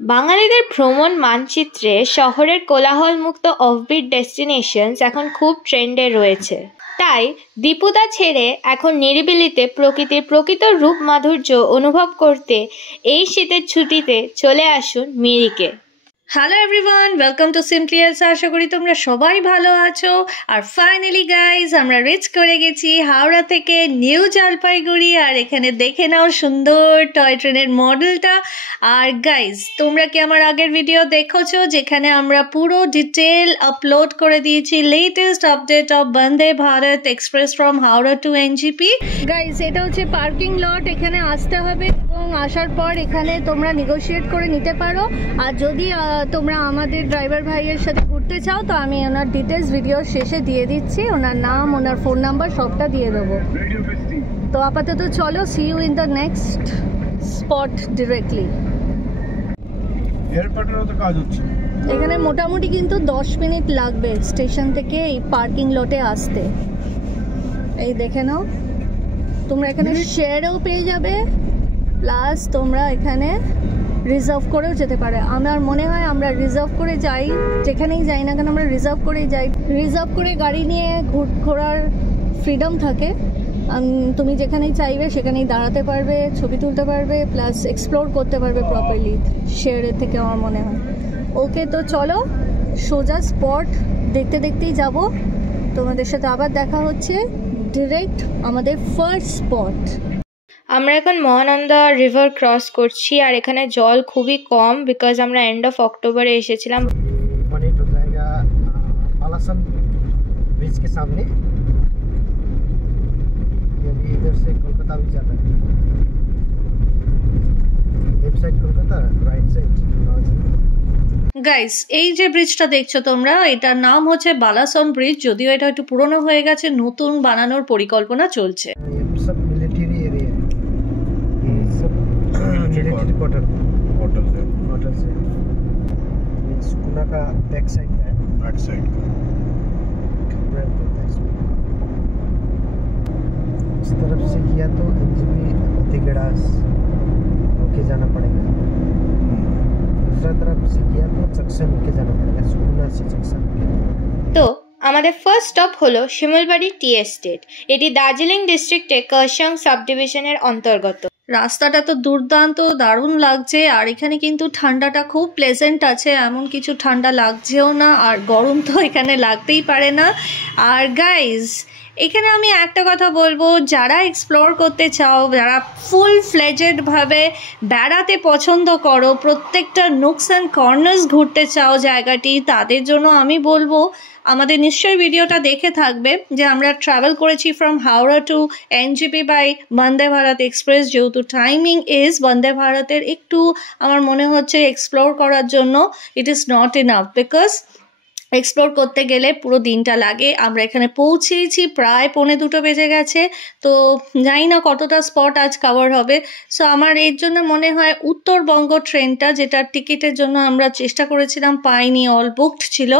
বাঙালিদের ভ্রমণ মানচিত্রে শহরের কোলাহলমুক্ত অফবিট ডেস্টিনেশনস এখন খুব ট্রেন্ডে রয়েছে। তাই দীপুদা ছেড়ে এখন নিরিবিলিতে প্রকৃতির প্রকৃত রূপ মাধুর্য অনুভব করতে এই শীতের ছুটিতে চলে আসুন মিরিকে। Hello everyone, welcome to simply Elsa. আশা করি তোমরা সবাই ভালো আছো। আর ফাইনালি গাইজ আমরা রিচ করে গেছি হাওড়া থেকে নিউ জলপাইগুড়ি। আর এখানে দেখে নাও সুন্দর টয় ট্রেনের মডেলটা। আর গাইজ তোমরা কি আমার আগের ভিডিও দেখেছো যেখানে আমরা পুরো ডিটেল আপলোড করে দিয়েছি latest update of Vande Bharat express from Howrah to NJP. Guys এটা হচ্ছে পার্কিং লট, এখানে আসতে হবে এবং আসার পর এখানে তোমরা নেগোশিয়েট করে নিতে পারো। আর যদি তোমরা আমাদের ড্রাইভার ভাইয়ের সাথে ঘুরতে চাও তো আমি ওনার ডিটেলস ভিডিও শেষে দিয়ে দিচ্ছি, ওনার নাম ওনার ফোন নাম্বার সবটা দিয়ে দেবো। তো আপাতত চলো, see you in the next spot directly. এখানে মোটামুটি কিন্তু 10 মিনিট লাগবে স্টেশন থেকে এই পার্কিং লটে আসতে। এই দেখে নাও, তোমরা এখানে শেয়ারেও পেয়ে যাবে, প্লাস তোমরা এখানে রিজার্ভ করেও যেতে পারে। আমার মনে হয় আমরা রিজার্ভ করে যাই, যেখানেই যাই না কেন আমরা রিজার্ভ করেই যাই। রিজার্ভ করে গাড়ি নিয়ে ঘোরার ফ্রিডম থাকে, তুমি যেখানেই চাইবে সেখানেই দাঁড়াতে পারবে, ছবি তুলতে পারবে, প্লাস এক্সপ্লোর করতে পারবে প্রপারলি শেয়ারের থেকে আমার মনে হয়। ওকে, তো চলো সোজা স্পট দেখতে দেখতেই যাব। তোমাদের সাথে আবার দেখা হচ্ছে ডিরেক্ট আমাদের ফার্স্ট স্পট। আমরা এখন মহানন্দা রিভার ক্রস করছি আর এখানে জল খুবই কম, বিকজ আমরা এন্ড অফ অক্টোবরে এসেছিলাম। ब्रिज के सामने इधर से कोलकाता भी जाता है, left side Kolkata, right side. Guys এই যে ব্রিজটা দেখছো তোমরা, এটার নাম হচ্ছে বালাসন ব্রিজ। যদিও এটা একটু পুরনো হয়ে গেছে, নতুন বানানোর পরিকল্পনা চলছে। सब मिलिट्री एरिया है, ये सब मिलिट्री क्वार्टर से स्कूना का बैक साइड है, बैक साइड इस तरफ से किया तो एनजीपी तिगड़ास होके जाना पड़ेगा, दूसरा तरफ से किया तो जंक्शन होके जाना पड़ेगा, स्कूना से जंक्शन। তো আমাদের ফার্স্ট স্টপ হলো শিমুলবাড়ি টি এস্টেট। এটি দার্জিলিং ডিস্ট্রিক্টে কার্শং সাব ডিভিশনের অন্তর্গত। রাস্তাটা তো দুর্দান্ত, দারুণ লাগছে। আর এখানে কিন্তু ঠান্ডাটা খুব প্লেজেন্ট আছে, এমন কিছু ঠান্ডা লাগছেও না, আর গরম তো এখানে লাগতেই পারে না। আর গাইজ এখানে আমি একটা কথা বলবো, যারা এক্সপ্লোর করতে চাও, যারা ফুল ফ্লেজেডভাবে বেড়াতে পছন্দ করো, প্রত্যেকটা নুকস অ্যান্ড কর্নার্স ঘুরতে চাও জায়গাটি, তাদের জন্য আমি বলবো আমাদের নিশ্চয়ই ভিডিওটা দেখে থাকবে যে আমরা ট্রাভেল করেছি from Howrah to NJP by Vande Bharat express. যেহেতু টাইমিং ইজ বন্দে ভারতের একটু আমার মনে হচ্ছে এক্সপ্লোর করার জন্য it is not enough, because explore করতে গেলে পুরো দিনটা লাগে। আমরা এখানে পৌঁছেছি প্রায় 1:45 বেজে গেছে, তো জানি না কতটা স্পট আজ কভার হবে। সো আমার এর জন্য মনে হয় উত্তরবঙ্গ ট্রেনটা, যেটার টিকিটের জন্য আমরা চেষ্টা করেছিলাম পাইনি, অল বুকড ছিল,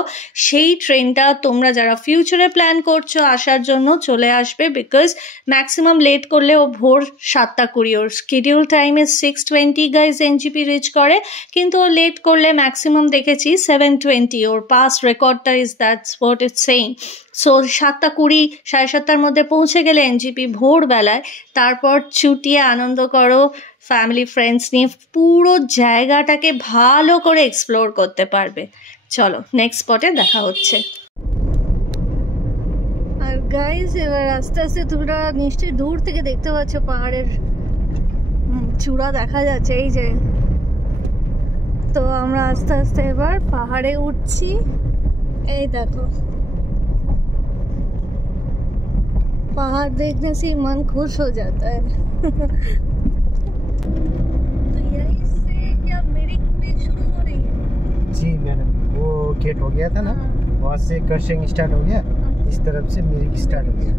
সেই ট্রেনটা তোমরা যারা ফিউচারে প্ল্যান করছো আসার জন্য চলে আসবে, বিকজ ম্যাক্সিমাম লেট করলে ও ভোর 7:20, ওর schedule time is 6:20 guys NJP reach করে, কিন্তু ও লেট করলে ম্যাক্সিমাম দেখেছি 7:20, ওর পাস্ট রেকর্ডটা is that's what it's saying. So 7:20 7:30 মধ্যে পৌঁছে গেলে এনজিপি ভোরবেলায়, তারপর ছুটিয়ে আনন্দ করো ফ্যামিলি ফ্রেন্ডস নিয়ে, পুরো জায়গাটাকে ভালো করে এক্সপ্লোর করতে পারবে। চলো নেক্সট স্পটে দেখা হচ্ছে। আর গাইজ এবার আস্তে আস্তে তোমরা নিশ্চয়ই দূর থেকে দেখতে পাচ্ছ পাহাড়ের চূড়া দেখা যাচ্ছে, এই যে। তো আমরা আস্তে আস্তে এবার পাহাড়ে উঠছি, এই দেখো पहाड़ देखने से मन खुश हो जाता है। तो यहीं से क्या मिरिक में शुरू हो रही है? जी मैडम, वो गेट हो गया था ना, वहाँ से कर्शिंग स्टार्ट हो गया, इस तरफ से मिरिक स्टार्ट हो गया।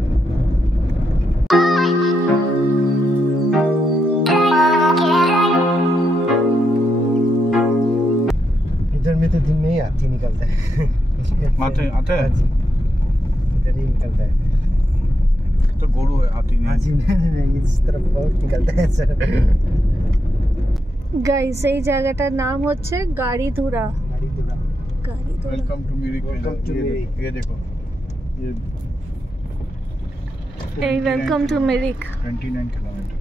इधर में तो दिन में ही हाथी निकलता है, आता है इधर ही निकलता है। तो गोरू है, हाथी नहीं। हाँ जी, इस तरफ बहुत निकलता है सर। গাইস এই জায়গাটার নাম হচ্ছে গাড়িধুরা। Welcome to Mirik. ये देखो এই ওয়েলকাম টু মিরিক। 29 किलोमीटर।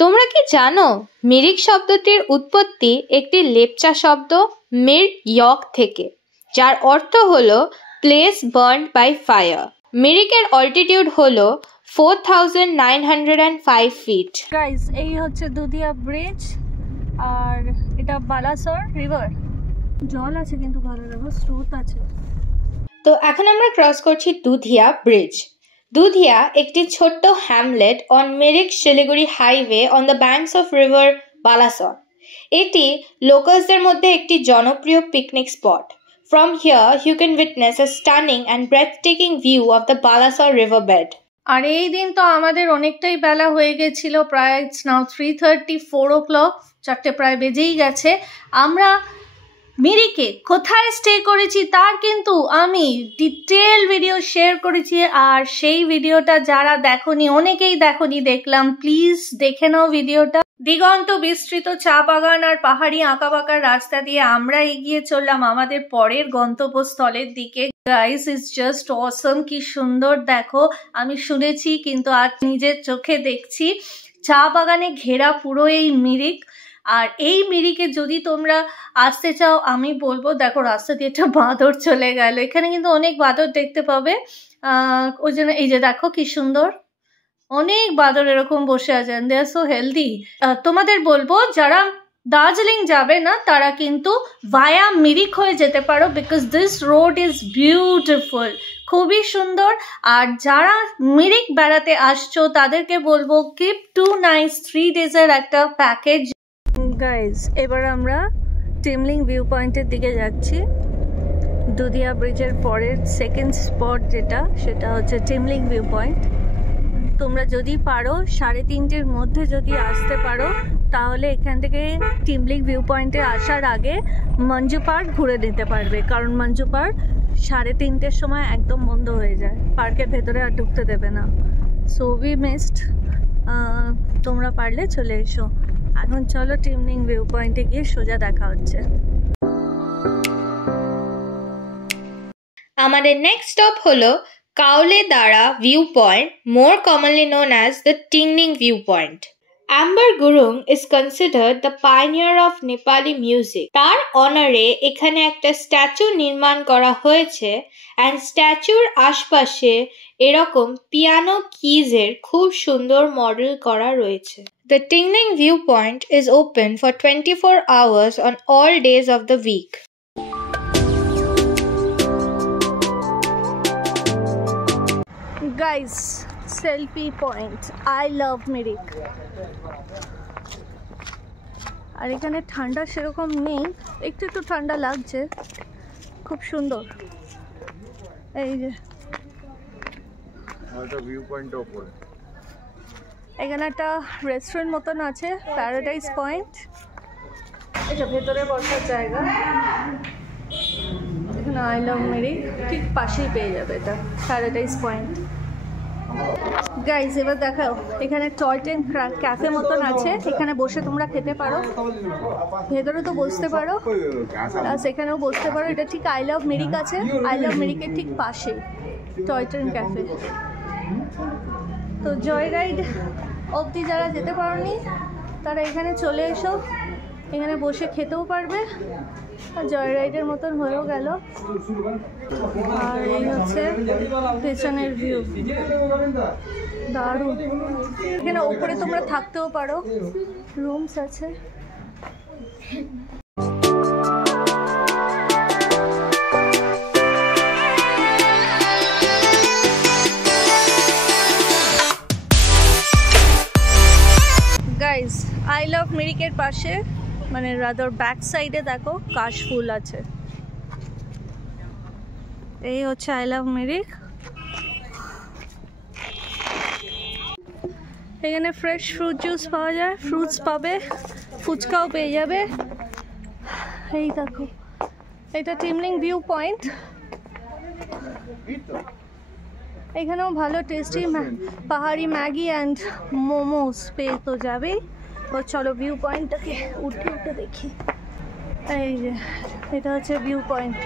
তোমরা কি জানো মিরিক শব্দটির উৎপত্তি একটি লেপচা শব্দ মির ইয়ক থেকে, যার অর্থ হলো প্লেস বার্নড বাই ফায়ার। মিরিকের অল্টিটিউড হলো 4905 ফিট। গাইস এই হচ্ছে দুধিয়া ব্রিজ, আর এটা বালাসর রিভার। জল আছে কিন্তু ভালো লাগবে, স্রোত আছে। তো এখন আমরা ক্রস করছি দুধিয়া ব্রিজ। দুধিয়া একটি ছোট্ট hamlet on Mirik Siliguri highway on the banks of river Balasar. এটি লোকালসদের মধ্যে একটি জনপ্রিয় picnic spot. From here, you can witness a stunning and breathtaking view of the Balasar riverbed. আর এই দিন তো আমাদের অনেকটাই বেলা হয়ে গেছিল, প্রায় ইটস নাও 3:30, 4 o'clock, 4টে প্রায় বেজেই গেছে। আমরা মিরিকে কোথায় স্টে করেছি তার কিন্তু আমি ডিটেল ভিডিও শেয়ার করেছি, আর সেই ভিডিওটা যারা দেখোনি, অনেকেই দেখোনি দেখলাম, প্লিজ দেখে নাও ভিডিওটা। দিগন্ত বিস্তৃত চা বাগান আর পাহাড়ি আঁকাবাঁকা রাস্তা দিয়ে আমরা এগিয়ে চললাম আমাদের পরের গন্তব্যস্থলের দিকে। গাইস ইজ জাস্ট অসম, কি সুন্দর দেখো। আমি শুনেছি কিন্তু আজ নিজের চোখে দেখছি। চা বাগানে ঘেরা পুরো এই মিরিক। আর এই মিরিকে যদি তোমরা আসতে চাও, আমি বলবো দেখো রাস্তা দিয়ে একটা বাঁদর চলে গেল। এখানে কিন্তু অনেক বাঁদর দেখতে পাবে। ওই জন্য এই যে দেখো কি সুন্দর, অনেক বাঁদর এরকম বসে আছেন, দে আর সো হেলদি। তোমাদের বলবো যারা দার্জিলিং যাবে না তারা কিন্তু ভায়া মিরিক হয়ে যেতে পারো, because this road is beautiful, খুবই সুন্দর। আর যারা মিরিক বেড়াতে আসছো তাদেরকে বলবো কিপ 2 nights 3 days-এর একটা প্যাকেজ। গাইজ এবার আমরা টিমলিং ভিউ পয়েন্টের দিকে যাচ্ছি। দুধিয়া ব্রিজের পরের সেকেন্ড স্পট যেটা, সেটা হচ্ছে টিমলিং ভিউ পয়েন্ট। তোমরা যদি পারো 3:30-এর মধ্যে যদি আসতে পারো তাহলে এখান থেকে টিমলিং ভিউ পয়েন্টে আসার আগে মঞ্জু পার্ক ঘুরে নিতে পারবে, কারণ মঞ্জু পার্ক 3:30-এর সময় একদম বন্ধ হয়ে যায়, পার্কের ভেতরে আর ঢুকতে দেবে না। সো উই মিসড, তোমরা পারলে চলে এসো। এখন চলো টিমলিং ভিউ পয়েন্টে গিয়ে সোজা দেখা হচ্ছে। আমাদের নেক্সট স্টপ হলো কাউলে দারা view point, more commonly known as the Tingning viewpoint. Amber Gurung is considered the pioneer of Nepali music. তার অনারে এখানে একটা স্ট্যাচু নির্মাণ করা হয়েছে, অ্যান্ড স্ট্যাচুর আশপাশে এরকম পিয়ানো কিজের খুব সুন্দর মডেল করা রয়েছে। The Tingning viewpoint is open for 24 hours on all days of the week. Guys selfie point, I love Mirik. আর এখানে ঠান্ডা সেরকম নেই, একটু একটু ঠান্ডা লাগছে, খুব সুন্দর। এই যে ভিউ পয়েন্টের উপরে এখানে একটা রেস্টুরেন্ট মতন আছে, প্যারাডাইস পয়েন্ট। এটা ভেতরে বসার জায়গা। এখানে আই লাভ মিরিক ঠিক পাশেই পেয়ে যাবে এটা, প্যারাডাইস পয়েন্ট। গাইস এবার দেখাও, এখানে টয় ট্রেন ক্যাফে মতন আছে, এখানে বসে তোমরা খেতে পারো, ভেতরে তো বসতে পারো, প্লাস এখানেও বসতে পারো। এটা ঠিক আই লাভ মিরিক আছে, আই লাভ মিরিকের ঠিক পাশে টয় ট্রেন ক্যাফে। তো জয় রাইড অবধি যারা যেতে পারোনি তারা এখানে চলে এসো, এখানে বসে খেতেও পারবে, আর জয় রাইডের মতন হয়েও গেল। আর এই হচ্ছে পেছনের ভিউ, দারুণ। এখানে ওপরে তোমরা থাকতেও পারো, রুমস আছে। গাইস আই লাভ মিরিকের পাশে, মানে রাদার ব্যাক সাইডে দেখো কাশ ফুল আছে। এই হচ্ছে আই লাভ মিরিক। এখানে ফ্রেশ ফ্রুট জুস পাওয়া যায়, ফ্রুটস পাবে, ফুচকাও পেয়ে যাবে। এই দেখো এটা টিমলিং ভিউ পয়েন্ট। এখানেও ভালো টেস্টি পাহাড়ি ম্যাগি অ্যান্ড মোমোস পেয়ে তো যাবেই। তো চলো ভিউ পয়েন্টটাকে উঠে উঠে দেখি। এই যে এটা হচ্ছে view point.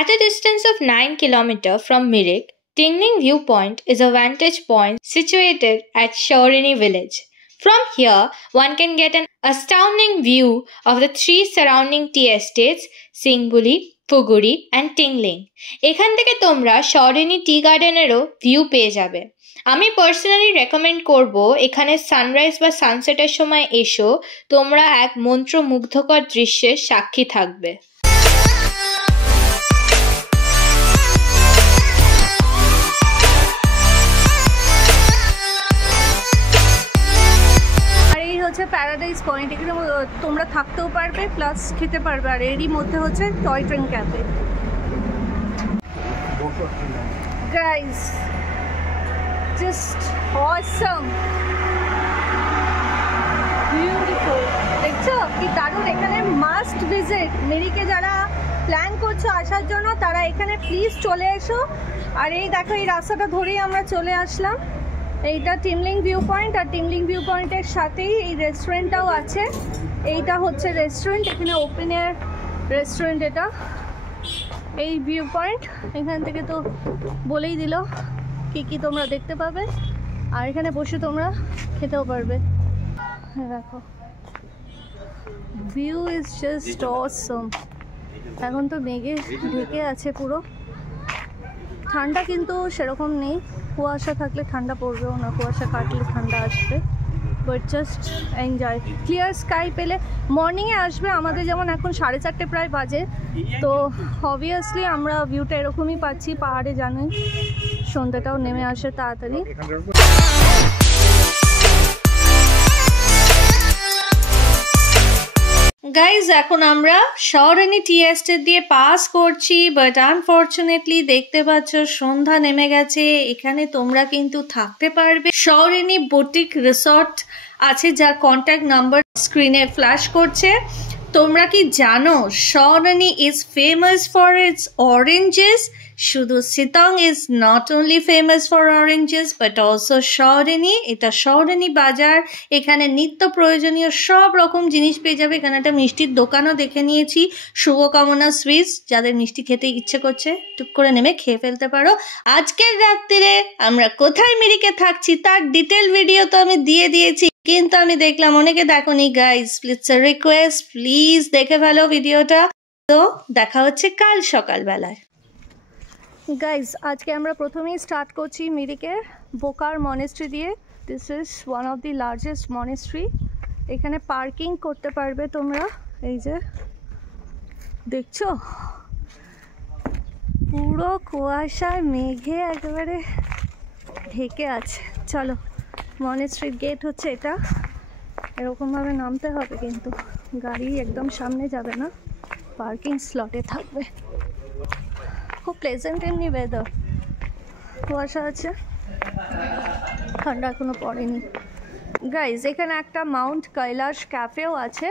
At a distance of 9 kilometers from Mirik, Tingling Viewpoint is a vantage point situated at Shaurini village. From here, one can get an astounding view of the 3 surrounding tea estates, Singbuli, Puguri and Tingling. এখান থেকে তোমরা Shaurini টি গার্ডেনেরও view পেয়ে যাবে। আমি personally recommend করব এখানে sunrise বা সানসেটের সময় এসো, তোমরা এক মন্ত্রমুগ্ধকর দৃশ্যের সাক্ষী থাকবে। হচ্ছে প্যারাডাইস পয়েন্ট। এখানে তোমরা থাকতেও পারবে প্লাস খেতে পারবে। আর এরই মধ্যে হচ্ছে toy train cafe. Guys just awesome, beautiful. দেখছো কি দারুণ। এখানে মাস্ট ভিজিট। মিরিকে যারা প্ল্যান করছো আসার জন্য তারা এখানে প্লিজ চলে এসো। আর এই দেখো এই রাস্তাটা ধরেই আমরা চলে আসলাম। এইটা টিমলিং ভিউ পয়েন্ট। আর টিমলিং ভিউ পয়েন্টের সাথেই এই রেস্টুরেন্টটাও আছে। এইটা হচ্ছে রেস্টুরেন্ট, এখানে ওপেন এয়ার রেস্টুরেন্ট। এটা এই ভিউ পয়েন্ট। এখান থেকে তো বলেই দিল কি কি তোমরা দেখতে পাবে। আর এখানে বসে তোমরা খেতেও পারবে। দেখো ভিউ ইজ জাস্ট অসম। এখন তো মেঘে ঢেকে আছে পুরো। ঠান্ডা কিন্তু সেরকম নেই। কুয়াশা থাকলে ঠান্ডা পড়বেও না, কুয়াশা কাটলে ঠান্ডা আসবে। But just enjoy. Clear sky পেলে মর্নিংয়ে আসবে। আমাদের যেমন এখন 4:30 প্রায় বাজে, তো অবভিয়াসলি আমরা ভিউটা এরকমই পাচ্ছি। পাহাড়ে জানোই সন্ধ্যাটাও নেমে আসে তাড়াতাড়ি। গাইজ এখন আমরা শৌরিনী টি এস্টেট দিয়ে পাস করছি, বাট আনফর্চুনেটলি দেখতে পাচ্ছ সন্ধ্যা নেমে গেছে। এখানে তোমরা কিন্তু থাকতে পারবে। শৌরিনী বুটিক রিসর্ট আছে যার কন্ট্যাক্ট নাম্বার স্ক্রিনে ফ্ল্যাশ করছে। তোমরা কি জানো Sourenee is famous for its oranges? শুধু Sittong is not only famous for oranges but also Sourenee. এটা শৌরিনী বাজার। এখানে নিত্য প্রয়োজনীয় সব রকম জিনিস পেয়ে যাবে। এখানে একটা মিষ্টির দোকানও দেখে নিয়েছি, শুভকামনা সুইটস। যাদের মিষ্টি খেতে ইচ্ছে করছে টুক করে নেমে খেয়ে ফেলতে পারো। আজকের রাত্রিরে আমরা কোথায় মিরিকে থাকছি তার ডিটেল ভিডিও তো আমি দিয়ে দিয়েছি, কিন্তু আমি দেখলাম অনেকে দেখোনি। গাইজ প্লিজ রিকোয়েস্ট, প্লিজ দেখে ফেলো ভিডিওটা। তো দেখা হচ্ছে কাল সকালবেলায়। গাইজ আজকে আমরা প্রথমেই স্টার্ট করছি মিরিকের বোকার মনেস্ট্রি দিয়ে। This is one of the largest monastery. এখানে পার্কিং করতে পারবে তোমরা। এই যে দেখছো পুরো কুয়াশায় মেঘে একেবারে ঢেকে আছে। চলো, মনেস্ট্রির গেট হচ্ছে এটা। এরকমভাবে নামতে হবে, কিন্তু গাড়ি একদম সামনে যাবে না, পার্কিং স্লটে থাকবে। খুব প্লেজেন্ট এমনি ওয়েদার। কুয়াশা আছে, ঠান্ডা এখনো পড়েনি। গাইজ এখানে একটা মাউন্ট কৈলাস ক্যাফেও আছে।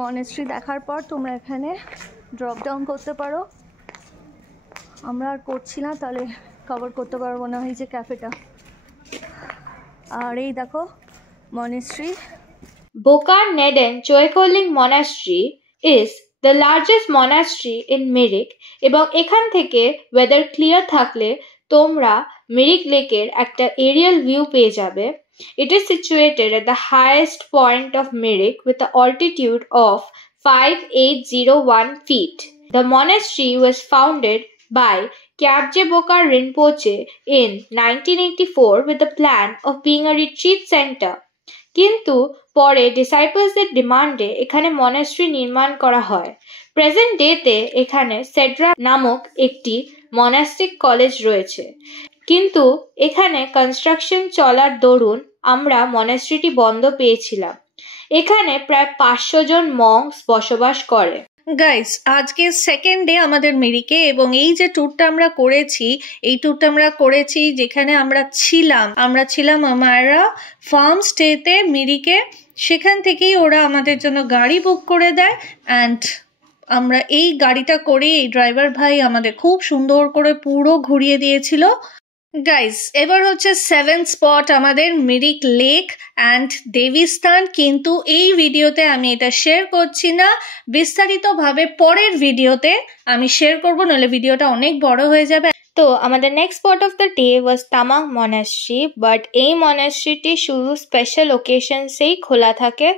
মনেস্ট্রি দেখার পর তোমরা এখানে ড্রপ ডাউন করতে পারো। আমরা আর করছি না, তাহলে কভার করতে পারবো না এই যে ক্যাফেটা। আর এই দেখো monastery. Bokar Neden Choikoling Monastery is the largest monastery in Mirik এবং এখান থেকে ওয়েদার ক্লিয়ার থাকলে তোমরা মিরিক লেকের একটা এরিয়াল ভিউ পেয়ে যাবে। It is situated at the highest point of Mirik with an altitude of 5801 feet. The monastery was founded by Kyabje Bokar Rinpoche in 1984 with the plan of being a retreat center. কিন্তু পরে ডিসাইপলসদের ডিমান্ডে এখানে monastery নির্মাণ করা হয়। Present ডেতে এখানে সেড্রা নামক একটি মনাস্টিক কলেজ রয়েছে, কিন্তু এখানে কনস্ট্রাকশন চলার দরুন আমরা মনাস্ট্রিটি বন্ধ পেয়েছিলাম। এখানে প্রায় 500 জন মঙ্কস বসবাস করে। গাইস আজকে সেকেন্ড ডে আমাদের মিরিকে, এবং এই যে ট্যুরটা আমরা করেছি, এই ট্যুরটা আমরা করেছি যেখানে আমরা ছিলাম আমারা ফার্ম স্টেতে মিরিকে। সেখান থেকেই ওরা আমাদের জন্য গাড়ি বুক করে দেয় অ্যান্ড আমরা এই গাড়িটা করে এই ড্রাইভার ভাই আমাদের খুব সুন্দর করে পুরো ঘুরিয়ে দিয়েছিল। গাইস, এবার হচ্ছে 7th স্পট আমাদের মিরিক লেক অ্যান্ড দেবীস্থান, কিন্তু এই ভিডিওতে আমি এটা শেয়ার করছি না, বিস্তারিতভাবে পরের ভিডিওতে আমি শেয়ার করবো, নইলে ভিডিওটা অনেক বড় হয়ে যাবে। তো আমাদের next spot of the day was Tamang monastery, but এই মনাস্ট্রিটি শুধু স্পেশাল ওকেশনসেই খোলা থাকে।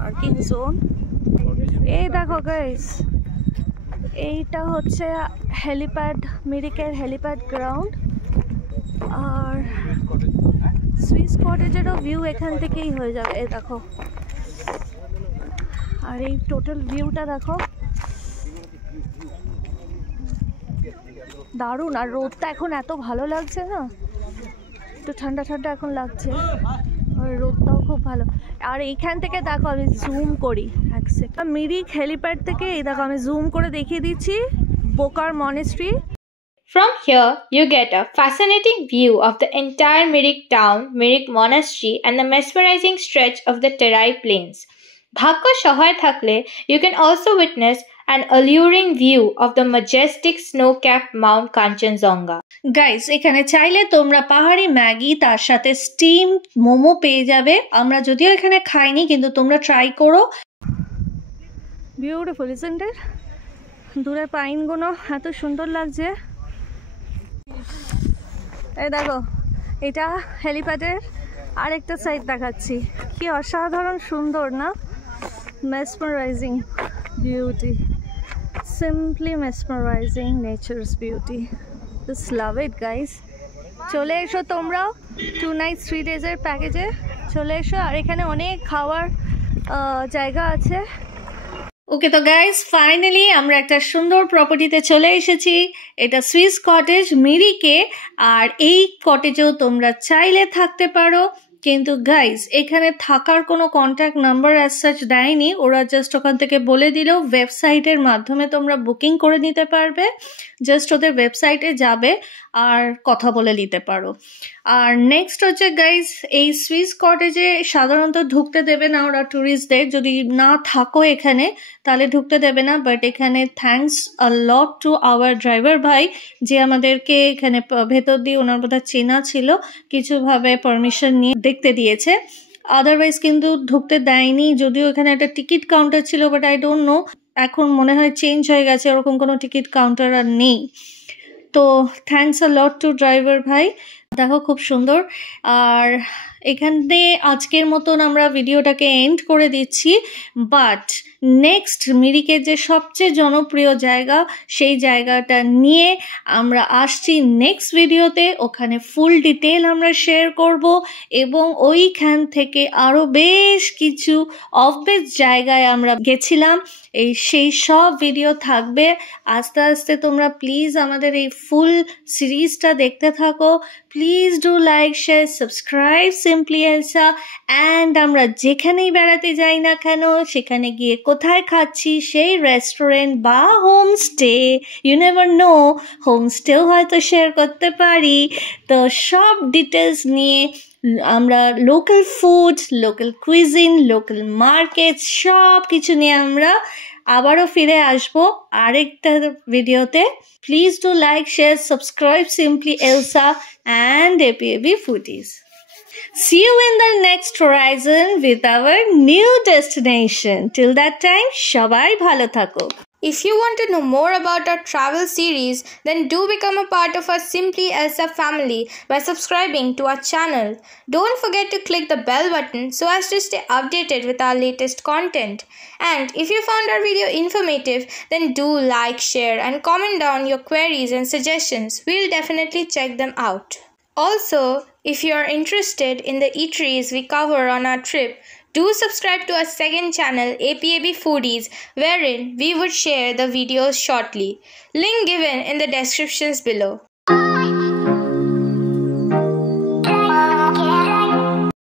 পার্কিং জোন, এই দেখো গাইস, এইটা হচ্ছে হেলিপ্যাড, মিরিকের হেলিপ্যাড গ্রাউন্ড, আর সুইস কটেজেরও ভিউ এখান থেকেই হয়ে যাবে। এই দেখো, আর এই টোটাল ভিউটা দেখো, দারুণ। আর রোদটা এখন এত ভালো লাগছে না, একটু ঠান্ডা ঠান্ডা এখন লাগছে, আর রোদটাও খুব ভালো। আর এইখান থেকে দেখো, আমি জুম করি এক সেকেন্ড, মিরিক হেলিপ্যাড থেকে এই দেখো আমি জুম করে দেখিয়ে দিচ্ছি বোকার monastery. From here, you get a fascinating view of the entire Mirik town, Mirik Monastery, and the mesmerizing stretch of the Terai Plains. Bhagya সহায় থাকলে, you can also witness an alluring view of the majestic snow-capped Mount Kanchenjunga. Guys, এখানে চাইলে তোমরা পাহাড়ি Maggi তার সাথে steam momo পেয়ে যাবে। আমরা যদিও এখানে খাইনি, কিন্তু তোমরা ট্রাই করো। Beautiful isn't it? দূরে পাইনগুলো এত সুন্দর লাগছে। এই দেখো, এটা হেলিপ্যাডের আরেকটা সাইড দেখাচ্ছি, কি অসাধারণ সুন্দর না? Mesmerising beauty, simply mesmerising nature's beauty, just love ইট গাইস। চলে এসো তোমরাও 2 nights 3 days-এর প্যাকেজে চলে এসো, আর এখানে অনেক খাওয়ার জায়গা আছে। ওকে, তো গাইস ফাইনালি আমরা একটা সুন্দর প্রপার্টিতে চলে এসেছি। এটা সুইস কটেজ মিরিকে, আর এই কটেজেও তোমরা চাইলে থাকতে পারো, কিন্তু গাইস এখানে থাকার কোনো কন্ট্যাক্ট নাম্বার অ্যাজ সাচ দেয়নি, ওরা জাস্ট ওখান থেকে বলে দিল ওয়েবসাইটের মাধ্যমে তোমরা বুকিং করে নিতে পারবে। জাস্ট ওদের ওয়েবসাইটে যাবে আর কথা বলে নিতে পারো। আর নেক্সট হচ্ছে গাইস, এই সুইস কটেজে সাধারণত ঢুকতে দেবে না ওরা ট্যুরিস্টদের, যদি না থাকো এখানে তাহলে ঢুকতে দেবে না। বাট এখানে thanks a lot to our driver ভাই, যে আমাদেরকে এখানে ভেতর দিয়ে, ওনার বোধহয় চেনা ছিল, কিছুভাবে পারমিশন নিয়ে দেখতে দিয়েছে, আদারওয়াইজ কিন্তু ঢুকতে দেয়নি। যদিও এখানে একটা টিকিট কাউন্টার ছিল, বাট আই ডোন্ট নো, এখন মনে হয় চেঞ্জ হয়ে গেছে, ওরকম কোনো টিকিট কাউন্টার আর নেই। তো thanks a lot to driver ভাই। দেখো খুব সুন্দর। আর এখানে আজকের মতন আমরা ভিডিওটাকে এন্ড করে দিচ্ছি, বাট নেক্সট মিরিকের যে সবচেয়ে জনপ্রিয় জায়গা, সেই জায়গাটা নিয়ে আমরা আসছি নেক্সট ভিডিওতে। ওখানে ফুল ডিটেল আমরা শেয়ার করব, এবং ওইখান থেকে আরও বেশ কিছু অফবেস জায়গায় আমরা গেছিলাম, সেই সব ভিডিও থাকবে। আস্তে আস্তে তোমরা প্লিজ আমাদের এই ফুল সিরিজটা দেখতে থাকো। Please do like, share, subscribe simply Elsa. And আমরা যেখানেই বেড়াতে যাই না কেন, সেখানে গিয়ে কোথায় খাচ্ছি, সেই রেস্টুরেন্ট বা হোমস্টে, ইউ নেভার নো, হোমস্টেও হয়তো শেয়ার করতে পারি। তো সব ডিটেলস নিয়ে আমরা local food, local cuisine, local market, সব কিছু নিয়ে আমরা আবারও ফিরে আসবো আরেকটা ভিডিওতে। Please do like, share, subscribe simply Elsa and APAB Foodies. See you in the next horizon with our new destination. Till that time, সবাই ভালো থাকো। If you want to know more about our travel series, then do become a part of our Simply Elsa family by subscribing to our channel. Don't forget to click the bell button so as to stay updated with our latest content. And if you found our video informative, then do like, share, and comment down your queries and suggestions. We'll definitely check them out. Also, if you are interested in the eateries we cover on our trip, do subscribe to our second channel, APAB Foodies, wherein we would share the videos shortly. Link given in the descriptions below.